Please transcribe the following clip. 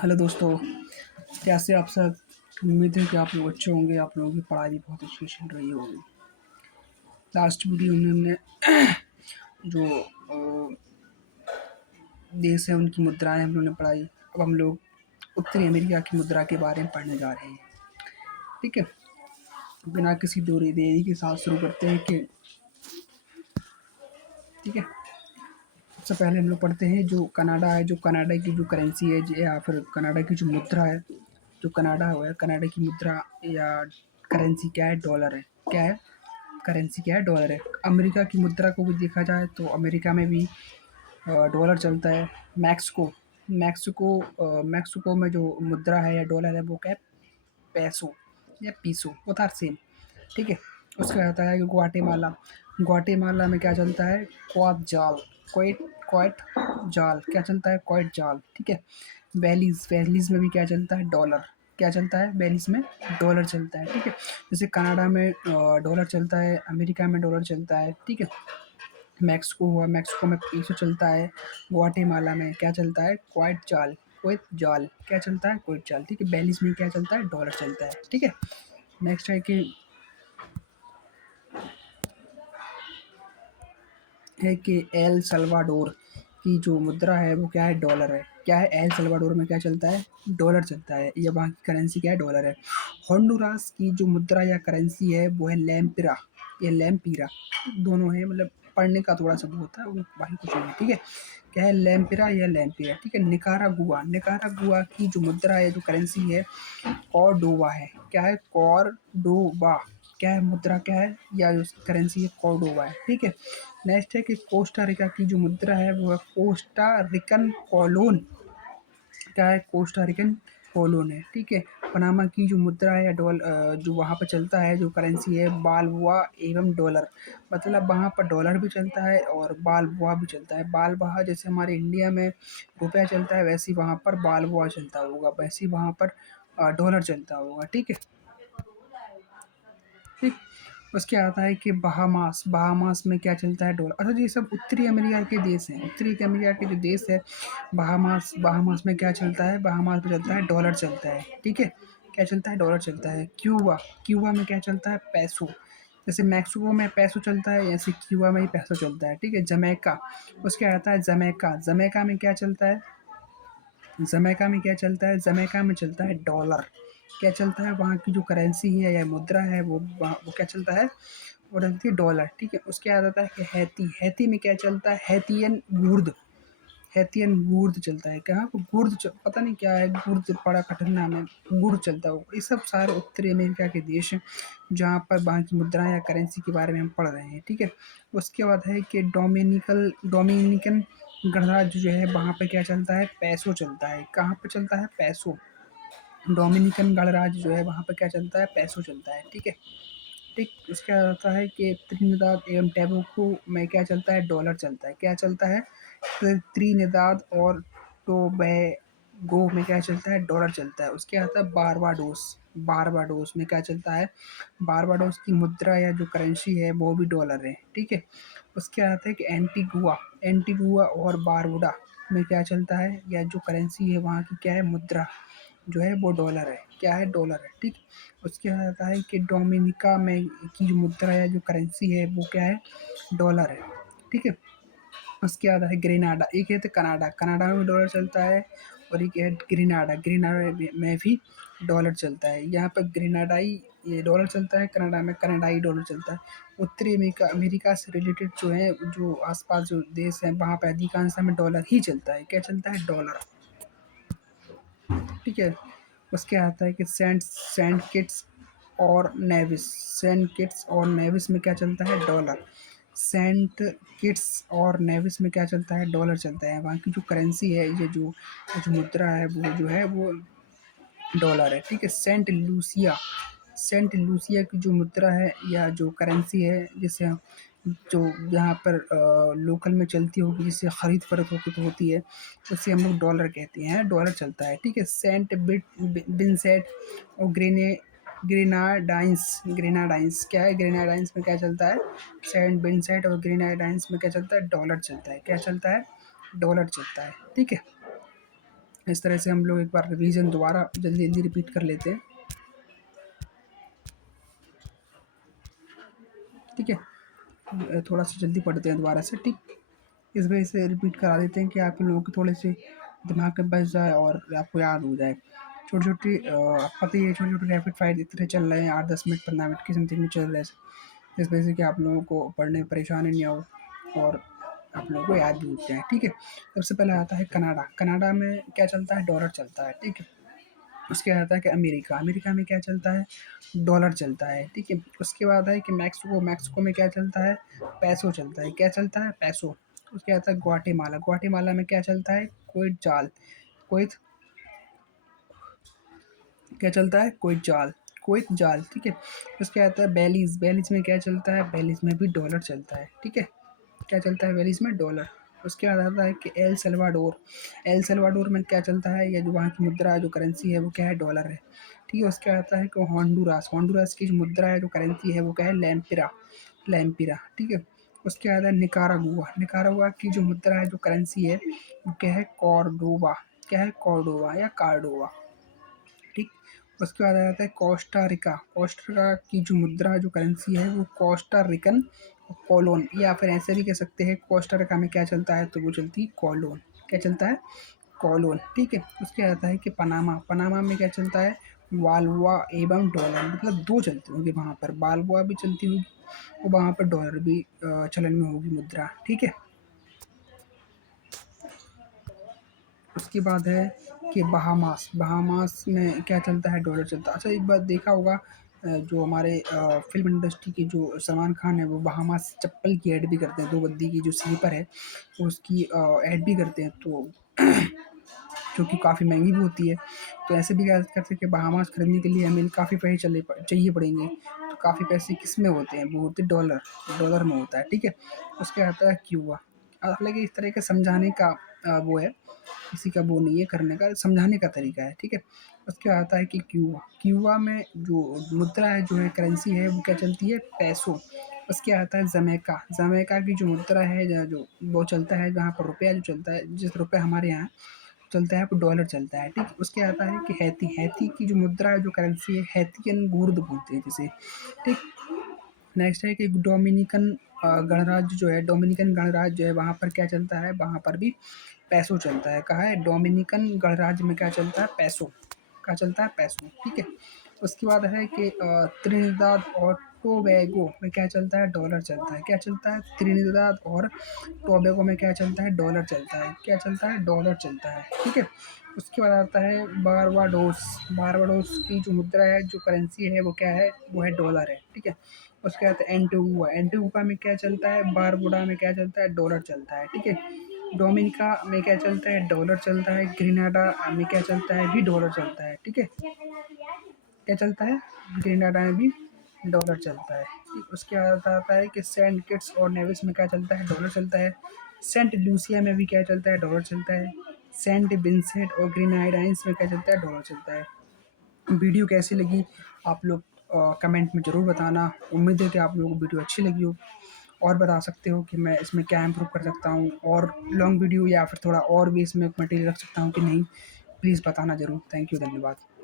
Hello दोस्तों, कैसे आप सब। उम्मीद है कि आप लोग अच्छे होंगे। आप लोगों की पढ़ाई भी बहुत अच्छी चल रही होगी। लास्ट वीडियो में हमने जो देश है उनकी मुद्राएं हम लोगों ने पढ़ाई। अब हम लोग उत्तरी अमेरिका की मुद्रा के बारे में पढ़ने जा रहे हैं। ठीक है, बिना किसी देरी के साथ शुरू करते हैं कि ठीक है। सबसे पहले हम लोग पढ़ते हैं जो कनाडा है, जो कनाडा की जो करेंसी है या फिर कनाडा की जो मुद्रा है। जो कनाडा है, कनाडा की मुद्रा या करेंसी क्या है? डॉलर है। क्या है? करेंसी क्या है? डॉलर है। अमेरिका की मुद्रा को भी देखा जाए तो अमेरिका में भी डॉलर चलता है। मैक्सिको मैक्सिको में जो मुद्रा है या डॉलर है वो क्या है? पैसो या पीसो, वो आर सेम। ठीक है। उसका आता है कि ग्वाटेमाला में क्या चलता है? क्वात जाल। क्वेट क्वाट जाल क्या चलता है? क्वाट जाल। ठीक है। बैलीज में भी क्या चलता है? डॉलर। क्या चलता है? बैलीज में डॉलर चलता है। ठीक है। जैसे कनाडा में डॉलर चलता है, अमेरिका में डॉलर चलता है। ठीक है। मैक्सिको में पीसो चलता है। ग्वाटेमाला में क्या चलता है? क्वेत जाल क्या चलता है? क्वेट जाल। ठीक है। बैलीज में क्या चलता है? डॉलर चलता है। ठीक है। नेक्स्ट है कि एल सल्वाडोर की जो मुद्रा है वो क्या है? डॉलर है। क्या है? एल सल्वाडोर में क्या चलता है? डॉलर चलता है। ये वहाँ की करेंसी क्या है? डॉलर है। होंडुरास की जो मुद्रा या करेंसी है वो है लैम्पिरा या लैम्पीरा। दोनों है, मतलब पढ़ने का थोड़ा सा वो होता है, वो बाकी कुछ नहीं है। ठीक है। क्या है? लैम्पिरा या लैम्पीरा। ठीक है। निकारागुआ की जो मुद्रा है, जो करेंसी है, कॉर्डोवा है। क्या है? कॉर्डोवा। क्या है? मुद्रा क्या है या जो करेंसी है? कॉर्डोवा है। ठीक है। नेक्स्ट है कि कोस्टा रिका की जो मुद्रा है वो है कोस्टा रिकन कॉलोन। क्या है? कोस्टा रिकन कॉलोन है। ठीक है। पनामा की जो मुद्रा है या जो वहाँ पर चलता है, जो करेंसी है, बालबुआ एवं डॉलर। मतलब वहाँ पर डॉलर भी चलता है और बालबुआ भी चलता है। बालबुआ जैसे हमारे इंडिया में रुपया चलता है, वैसे ही वहाँ पर बालबुआ चलता होगा, वैसे ही वहाँ पर डॉलर चलता होगा। ठीक है। ठीक। उसके आता है कि बहामास में क्या चलता है? डॉलर। अच्छा जी, ये सब उत्तरी अमेरिका के देश हैं। उत्तरी अमेरिका के जो देश है, बहामास में क्या चलता है? बहामास में चलता है डॉलर चलता है। ठीक है। क्या चलता है? डॉलर चलता है। क्यूबा में क्या चलता है? पैसो। जैसे मैक्सिको में पैसो चलता है, ऐसे क्यूबा में ही पैसो चलता है। ठीक है। जमैका। उसके आता है जमैका। जमैका में क्या चलता है? जमैका में क्या चलता है? जमैका में चलता है डॉलर। क्या चलता है? वहाँ की जो करेंसी है या मुद्रा है वो क्या चलता है? वो चलती है डॉलर। ठीक है। उसके बाद आता है कि हैती में क्या चलता है? हैतियन गुर्द चलता है। क्या पता नहीं क्या है, गुर्द बड़ा कठिन नाम है। गुर्द चलता है। ये सब सारे उत्तरी अमेरिका के देश हैं जहाँ पर वहाँ की मुद्रा या करेंसी के बारे में हम पढ़ रहे हैं। ठीक है। उसके बाद है कि डोमिनिकन गणराज्य जो है, वहाँ पर क्या चलता है? पैसो चलता है। कहाँ पर चलता है? पैसो। डोमिनिकन गणराज्य जो है वहाँ पर क्या चलता है? पैसो चलता है। ठीक है। ठीक। उसके बाद आता है कि त्रिनिदाद एवं टोबैगो में क्या चलता है? डॉलर चलता है। क्या चलता है? त्रिनिदाद और टोबैगो में क्या चलता है? डॉलर चलता है। उसके आता है बारबाडोस में क्या चलता है? बारबाडोस की मुद्रा या जो करेंसी है वो भी डॉलर है। ठीक है। उसके आता है कि एंटीगुआ और बारबुडा में क्या चलता है या जो करेंसी है वहाँ की क्या है? मुद्रा जो है वो डॉलर है। क्या है? डॉलर है। ठीक। उसके बाद आता है कि डोमिनिका में की जो मुद्रा है, जो करेंसी है, वो क्या है? डॉलर है। ठीक है। उसके बाद है ग्रेनाडा। एक है तो कनाडा में भी डॉलर चलता है, और एक है ग्रेनाडा में भी डॉलर चलता है। यहाँ पर ग्रेनाडाई ये डॉलर चलता है, कनाडा में कनाडाई डॉलर चलता है। उत्तरी अमेरिका से रिलेटेड जो है, जो आसपास जो देश हैं, वहाँ पर अधिकांश में डॉलर ही चलता है। क्या चलता है? डॉलर। ठीक है। उसके आता है कि सेंट किट्स और नेविस में क्या चलता है? डॉलर। सेंट किट्स और नेविस में क्या चलता है? डॉलर चलता है। वहाँ की जो करेंसी है, ये जो मुद्रा है, वो जो है वो डॉलर है। ठीक है। सेंट लूसिया की जो मुद्रा है या जो करेंसी है, जिसे जो यहाँ पर लोकल में चलती होगी, जिससे खरीद फरोख्त होती है, उसे हम लोग डॉलर कहते हैं। डॉलर चलता है। ठीक है। सेंट बिनसेट और ग्रेनाडाइंस क्या है? ग्रेनाडाइंस में क्या चलता है? सेंट बिनसेट और ग्रेनाडाइंस में क्या चलता है? डॉलर चलता है। क्या चलता है? डॉलर चलता है। ठीक है। इस तरह से हम लोग एक बार रिवीजन दोबारा जल्दी जल्दी रिपीट कर लेते हैं, ठीक है। थोड़ा सा जल्दी पढ़ते हैं दोबारा से, ठीक। इस वजह से रिपीट करा देते हैं कि आप लोगों के थोड़े से दिमाग में बस जाए और आपको याद हो जाए। छोटी छोटी पता ही है, छोटी छोटी रैपिड फायर इतने चल रहे हैं, 8-10 मिनट 15 मिनट की समथिंग में चल रहे हैं, इस वजह से कि आप लोगों को पढ़ने में परेशानी नहीं हो और आप लोगों को याद भी हो जाए, ठीक है। सबसे पहले आता है कनाडा। कनाडा में क्या चलता है? डॉलर चलता है, ठीक है। उसके बाद आता है कि अमेरिका। अमेरिका में क्या चलता है? डॉलर चलता है, ठीक है। उसके बाद है कि मैक्सिको। मैक्सिको में क्या चलता है? पैसो चलता है। क्या चलता है? पैसो। उसके बाद आता है ग्वाटेमाला। ग्वाटेमाला में क्या चलता है? कोई जाल। कोई क्या चलता है? कोई जाल। कोई जाल, ठीक है। उसके आता है बेलीज़। बेलीज़ में क्या चलता है? बेलीज़ में भी डॉलर चलता है, ठीक है। क्या चलता है बेलीज़ में? डॉलर। उसके बाद आता है कि एल सल्वाडोर। एल सल्वाडोर में क्या चलता है? या जो वहाँ की मुद्रा है, जो करेंसी है, वो क्या है? डॉलर है, ठीक है। उसके बाद आता है कि होंडुरास। होंडुरास की जो मुद्रा है, जो करेंसी है, वो क्या है? लैम्पिरा। लैम्पिरा, ठीक है। उसके बाद है निकारागुआ। निकारागुआ की जो मुद्रा है, जो करेंसी है, वो क्या है? कॉर्डोबा। क्या है? कॉर्डोबा या कार्डोबा, ठीक। उसके बाद आ जाता है कोस्टा रिका। कोस्टा रिका की जो मुद्रा जो करेंसी है, वो कोस्टा रिकन कॉलोन, या फिर ऐसे भी कह सकते हैं कोस्टा रिका में क्या चलता है? तो वो चलती है कॉलोन। क्या चलता है? कॉलोन, ठीक है। उसके आता है कि पनामा। पनामा में क्या चलता है? बाल्बोआ एवं डॉलर, मतलब दो चलते होंगे वहाँ पर, बाल्बोआ भी चलती होगी और वहाँ पर डॉलर भी चलन में होगी मुद्रा, ठीक है। उसके बाद है कि बहामास। बहामास में क्या चलता है? डॉलर चलता है। अच्छा, एक बार देखा होगा जो हमारे फ़िल्म इंडस्ट्री की जो सलमान खान है, वो बहामास चप्पल की ऐड भी करते हैं, 2 बद्दी की जो स्लीपर है, उसकी ऐड भी करते हैं, तो जो कि काफ़ी महँगी भी होती है। तो ऐसे भी क्या करते हैं कि बहामास खरीदने के लिए हमें काफ़ी पैसे चाहिए पड़ेंगे। तो काफ़ी पैसे किस में होते हैं? वो होते हैं डॉलर, डॉलर में होता है, ठीक है। उसके आता है क्यूबा। हालाँकि इस तरह के समझाने का वो है, किसी का वो नहीं है करने का, समझाने का तरीका है, ठीक है। उसके बाद आता है कि क्यूबा। क्यूबा में जो मुद्रा है, जो है करेंसी है, वो क्या चलती है? पैसो। उसके आता है जमैका। जमैका की जो मुद्रा है, जो वो चलता है, जहाँ पर रुपया जो चलता है, जिस रुपया हमारे यहाँ चलता है, वो डॉलर चलता है, ठीक है। उसके आता है कि हैती। हैती की जो मुद्रा है, जो करेंसी है, हैतियन गुर्द बोलते हैं जिसे, ठीक। नेक्स्ट है कि डोमिनिकन गणराज्य जो है, डोमिनिकन गणराज्य जो है, वहाँ पर क्या चलता है? वहाँ पर भी पैसो चलता है। कहाँ है? डोमिनिकन गणराज्य में क्या चलता है? पैसो। क्या चलता है? पैसो, ठीक है। उसके बाद है कि त्रिनिदाद और टोबैगो में क्या चलता है? डॉलर चलता है। क्या चलता है? त्रिनिदाद और टोबैगो में क्या चलता है? डॉलर चलता है। क्या चलता है? डॉलर चलता है, ठीक है। उसके बाद आता है बारबाडोस। बारबाडोस की जो मुद्रा है, जो करेंसी है, वो क्या है? वो है डॉलर है, ठीक है। उसके बाद एंटीगुआ। एंटीगुआ में क्या चलता है? बारबुडा में क्या चलता है? डॉलर चलता है, ठीक है। डोमिनिका में क्या चलता है? डॉलर चलता है। ग्रेनाडा में क्या चलता है? भी डॉलर चलता है, ठीक है। क्या चलता है? ग्रेनाडा में भी डॉलर चलता है, ठीक। उसके बाद आता है कि सेंट किट्स और नेविस में क्या चलता है? डॉलर चलता है। सेंट लूसिया में भी क्या चलता है? डॉलर चलता है। सेंट विंसेंट और ग्रेनाडाइंस में क्या चलता है? डॉलर चलता है। वीडियो कैसी लगी आप लोग कमेंट में ज़रूर बताना। उम्मीद है कि आप लोगों को वीडियो अच्छी लगी हो, और बता सकते हो कि मैं इसमें क्या इम्प्रूव कर सकता हूँ, और लॉन्ग वीडियो या फिर थोड़ा और भी इसमें मटेरियल रख सकता हूँ कि नहीं, प्लीज़ बताना ज़रूर। थैंक यू, धन्यवाद।